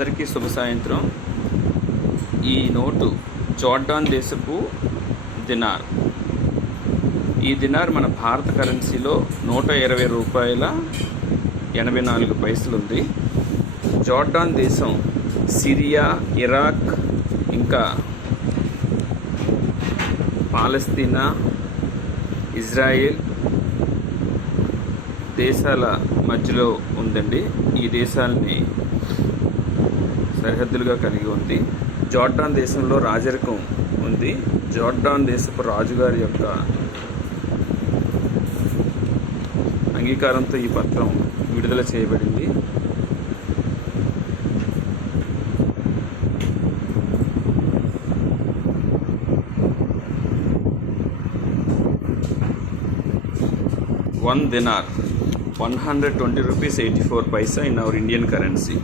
అందరికీ శుభ సాయంత్రం. ఈ నోటు జోర్డాన్ దేశపు దినార్. ఈ దినార్ మన భారత కరెన్సీలో నూట ఇరవై రూపాయల ఎనభై నాలుగు పైసలు ఉంది. జోర్డాన్ దేశం సిరియా ఇరాక్ ఇంకా పాలస్తీనా ఇజ్రాయెల్ దేశాల మధ్యలో ఉందండి. ఈ దేశాలని సరిహద్దులుగా కలిగి ఉంది. జార్డాన్ దేశంలో రాజరికం ఉంది. జార్డాన్ దేశపు రాజుగారి యొక్క అంగీకారంతో ఈ పత్రం విడుదల చేయబడింది. One dinar one hundred twenty rupees eighty four paisa in our Indian currency.